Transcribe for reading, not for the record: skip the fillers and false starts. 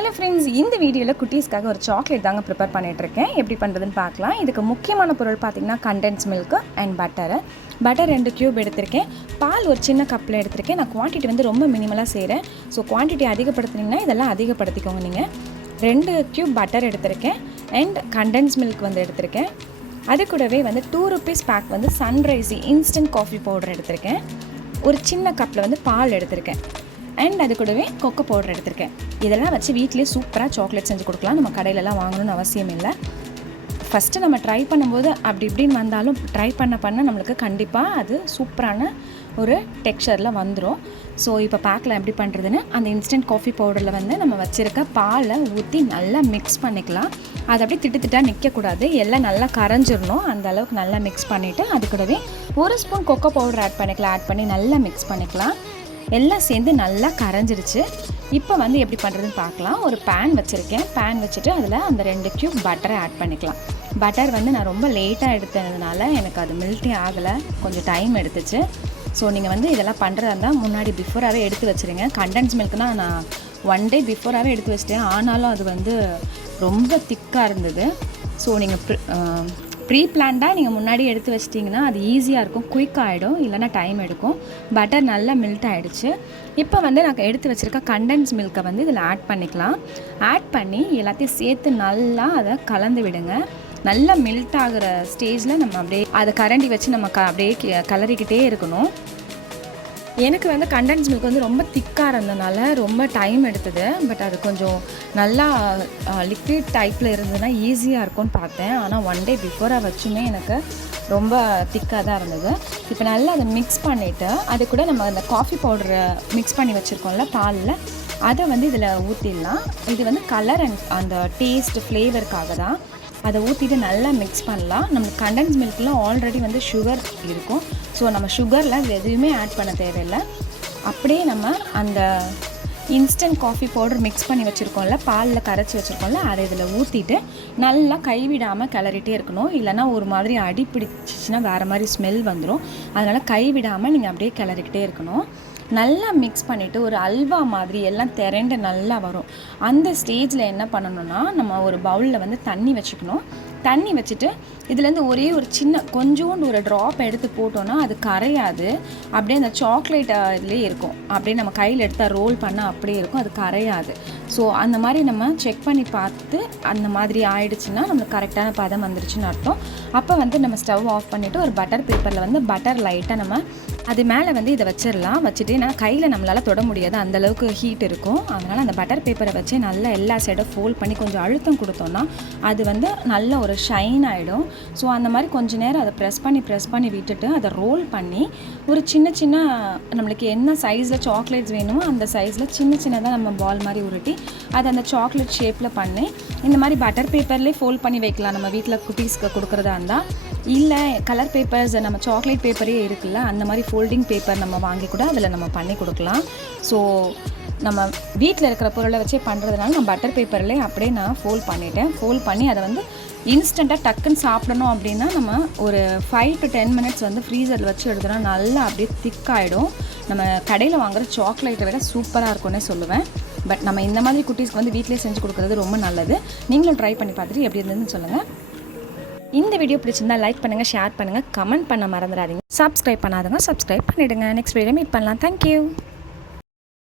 Hello friends, இந்த வீடியோவில் குட்டீஸ்க்காக ஒரு சாக்லேட் தாங்க ப்ரிப்பேர் பண்ணிகிட்ருக்கேன். எப்படி பண்ணுறதுன்னு பார்க்கலாம். இதுக்கு முக்கியமான பொருள் பார்த்திங்கன்னா condense milk and butter 2 cube எடுத்திருக்கேன். பால் ஒரு சின்ன கப்பில் எடுத்திருக்கேன். நான் குவான்டிட்டி வந்து ரொம்ப மினிமலாக செய்கிறேன். ஸோ குவான்டிட்டி அதிகப்படுத்தினீங்கன்னா இதெல்லாம் அதிகப்படுத்திக்கோங்க. நீங்கள் 2 க்யூப் பட்டர் எடுத்திருக்கேன் அண்ட் கண்டென்ஸ் மில்க் வந்து எடுத்திருக்கேன். அது கூடவே வந்து 2 rupees பேக் வந்து சன்ரைஸ் இன்ஸ்டன்ட் காஃபி பவுடர் எடுத்திருக்கேன். ஒரு சின்ன கப்பில் வந்து பால் எடுத்திருக்கேன் அண்ட் அது கூடவே கொக்கோ பவுடர் எடுத்திருக்கேன். இதெல்லாம் வச்சு வீட்டிலே சூப்பராக சாக்லேட் செஞ்சு கொடுக்கலாம். நம்ம கடையிலலாம் வாங்கணும்னு அவசியம் இல்லை. ஃபஸ்ட்டு நம்ம ட்ரை பண்ணும்போது அப்படி இப்படின்னு வந்தாலும் ட்ரை பண்ண நம்மளுக்கு கண்டிப்பாக அது சூப்பரான ஒரு டெக்ஸ்சரில் வந்துடும். ஸோ இப்போ பேக்கில் எப்படி பண்ணுறதுன்னு அந்த இன்ஸ்டன்ட் காஃபி பவுடரில் வந்து நம்ம வச்சுருக்க பாலை ஊற்றி நல்லா மிக்ஸ் பண்ணிக்கலாம். அது அப்படியே திட்டாக நிற்கக்கூடாது, எல்லாம் நல்லா கரைஞ்சிடணும். அந்த அளவுக்கு நல்லா மிக்ஸ் பண்ணிவிட்டு அது கூடவே 1 ஸ்பூன் கொக்கோ பவுடர் ஆட் பண்ணி நல்லா மிக்ஸ் பண்ணிக்கலாம். எல்லாம் சேர்ந்து நல்லா கரைஞ்சிருச்சு. இப்போ வந்து எப்படி பண்ணுறதுன்னு பார்க்கலாம். ஒரு பேன் வச்சுருக்கேன். பேன் வச்சுட்டு அதில் அந்த 2 க்யூப் பட்டரை ஆட் பண்ணிக்கலாம். பட்டர் வந்து நான் ரொம்ப லேட்டாக எடுத்ததுனால எனக்கு அது மெல்ட்டே ஆகலை, கொஞ்சம் டைம் எடுத்துச்சு. ஸோ நீங்கள் வந்து இதெல்லாம் பண்ணுறதா இருந்தால் முன்னாடி பிஃபோராகவே எடுத்து வச்சுருங்க. கண்டென்ஸ் மில்க்னால் நான் 1 day பிஃபோராகவே எடுத்து வச்சிட்டேன். ஆனாலும் அது வந்து ரொம்ப திக்காக இருந்தது. ஸோ நீங்கள் ப்ரீ பிளான்டாக நீங்கள் முன்னாடி எடுத்து வச்சிட்டிங்கன்னா அது ஈஸியாக இருக்கும், குயிக் ஆகிடும், இல்லைனா டைம் எடுக்கும். பட்டர் நல்லா மெல்ட் ஆகிடுச்சு. இப்போ வந்து நான் எடுத்து வச்சுருக்க கண்டென்ஸ் மில்கை வந்து இதில் ஆட் பண்ணிக்கலாம். ஆட் பண்ணி எல்லாத்தையும் சேர்த்து நல்லா அதை கலந்து விடுங்க. நல்லா மெல்ட் ஆகிற ஸ்டேஜில் நம்ம அப்படியே அதை கரண்டி வச்சு நம்ம அப்படியே கலரிக்கிட்டே இருக்கணும். எனக்கு வந்து கண்டென்ஸ் மில்க் வந்து ரொம்ப திக்காக இருந்ததுனால ரொம்ப டைம் எடுத்தது. பட் அது கொஞ்சம் நல்லா லிக்விட் டைப்பில் இருந்ததுன்னா ஈஸியாக இருக்கும்னு பார்த்தேன். ஆனால் 1 day பிஃபோராக வச்சுமே எனக்கு ரொம்ப திக்காக தான் இருந்தது. இப்போ நல்லா அதை மிக்ஸ் பண்ணிவிட்டு அது கூட நம்ம அந்த காஃபி பவுடரை மிக்ஸ் பண்ணி வச்சுருக்கோம்ல பாலில், அதை வந்து இதில் ஊற்றிடலாம். இது வந்து கலர் அண்ட் அந்த டேஸ்ட் ஃப்ளேவருக்காக தான். அதை ஊற்றிட்டு நல்லா மிக்ஸ் பண்ணலாம். நம்மளுக்கு கண்டென்ஸ் மில்க்லாம் ஆல்ரெடி வந்து சுகர் இருக்கும். ஸோ நம்ம சுகரில் எதுவுமே ஆட் பண்ண தேவையில்லை. அப்படியே நம்ம அந்த இன்ஸ்டன்ட் காஃபி பவுடர் மிக்ஸ் பண்ணி வச்சுருக்கோம்ல, பாலில் கரைச்சி வச்சுருக்கோம்ல, அதை இதில் ஊற்றிட்டு நல்லா கைவிடாமல் கிளறிட்டே இருக்கணும். இல்லைனா ஒரு மாதிரி அடி பிடிச்சிச்சின்னா வேறு மாதிரி ஸ்மெல் வந்துடும். அதனால் கைவிடாமல் நீங்கள் அப்படியே கிளறிக்கிட்டே இருக்கணும். நல்லா மிக்ஸ் பண்ணிவிட்டு ஒரு அல்வா மாதிரி எல்லாம் திரண்டு நல்லா வரும். அந்த ஸ்டேஜில் என்ன பண்ணணும்னா, நம்ம ஒரு பவுலில் வந்து தண்ணி வச்சுக்கணும். தண்ணி வச்சுட்டு இதுலேருந்து ஒரே ஒரு சின்ன கொஞ்சோண்டு ஒரு ட்ராப் எடுத்து போட்டோன்னா அது கரையாது. அப்படியே அந்த சாக்லேட் இதுலேயே இருக்கும். அப்படியே நம்ம கையில் எடுத்தால் ரோல் பண்ணால் அப்படியே இருக்கும், அது கரையாது. ஸோ அந்த மாதிரி நம்ம செக் பண்ணி பார்த்து அந்த மாதிரி ஆயிடுச்சுன்னா நம்மளுக்கு கரெக்டான பதம் வந்துருச்சுன்னு அர்த்தம். அப்போ வந்து நம்ம ஸ்டவ் ஆஃப் பண்ணிவிட்டு ஒரு பட்டர் பேப்பரில் வந்து பட்டர் லைட்டாக நம்ம அது மேலே வந்து இதை வச்சிடலாம். வச்சுட்டு நான் கையில் நம்மளால் தொட முடியாது, அந்தளவுக்கு ஹீட் இருக்கும். அதனால் அந்த பட்டர் பேப்பரை வச்சு நல்லா எல்லா சைடும் ஃபோல்ட் பண்ணி கொஞ்சம் அழுத்தம் கொடுத்தோன்னா அது வந்து நல்ல ஒரு ஷைன் ஆகிடும். ஸோ அந்த மாதிரி கொஞ்சம் நேரம் அதை ப்ரெஸ் பண்ணி விட்டுட்டு அதை ரோல் பண்ணி ஒரு சின்ன நம்மளுக்கு என்ன சைஸில் சாக்லேட்ஸ் வேணுமோ அந்த சைஸில் சின்னதாக நம்ம பால் மாதிரி உருட்டி அதை அந்த சாக்லேட் ஷேப்பில் பண்ணி இந்த மாதிரி பட்டர் பேப்பர்லேயே ஃபோல்ட் பண்ணி வைக்கலாம். நம்ம வீட்டில் குட்டீஸ்க்கு கொடுக்குறதா இருந்தால், இல்லை கலர் பேப்பர்ஸ் நம்ம சாக்லேட் பேப்பரே இருக்குல்ல, அந்த மாதிரி ஃபோல்டிங் பேப்பர் நம்ம வாங்கி கூட அதில் நம்ம பண்ணி கொடுக்கலாம். ஸோ நம்ம வீட்டில் இருக்கிற பொருளை வச்சே பண்ணுறதுனால நான் பட்டர் பேப்பர்லேயே அப்படியே நான் ஃபோல்ட் பண்ணி அதை வந்து இன்ஸ்டண்ட்டாக டக்குன்னு சாப்பிடணும் அப்படின்னா நம்ம ஒரு 5 to 10 minutes வந்து ஃப்ரீசரில் வச்சு எடுத்தோன்னா நல்லா அப்படியே திக்காகிடும். நம்ம கடையில் வாங்குகிற சாக்லேட்டை விட சூப்பராக இருக்கும்னே சொல்லுவேன். பட் நம்ம இந்த மாதிரி குட்டீஸ்க்கு வந்து வீட்டிலே செஞ்சு கொடுக்குறது ரொம்ப நல்லது. நீங்களும் ட்ரை பண்ணி பார்த்துட்டு எப்படி இருந்ததுன்னு சொல்லுங்கள். இந்த வீடியோ பிடிச்சிருந்தா லைக் பண்ணுங்கள், ஷேர் பண்ணுங்கள், கமெண்ட் பண்ண மறந்துடாதீங்க. சப்ஸ்கிரைப் பண்ணாதவங்க சப்ஸ்கிரைப் பண்ணிவிடுங்க. நெக்ஸ்ட் வீடியோ மீட் பண்ணலாம். தேங்க்யூ.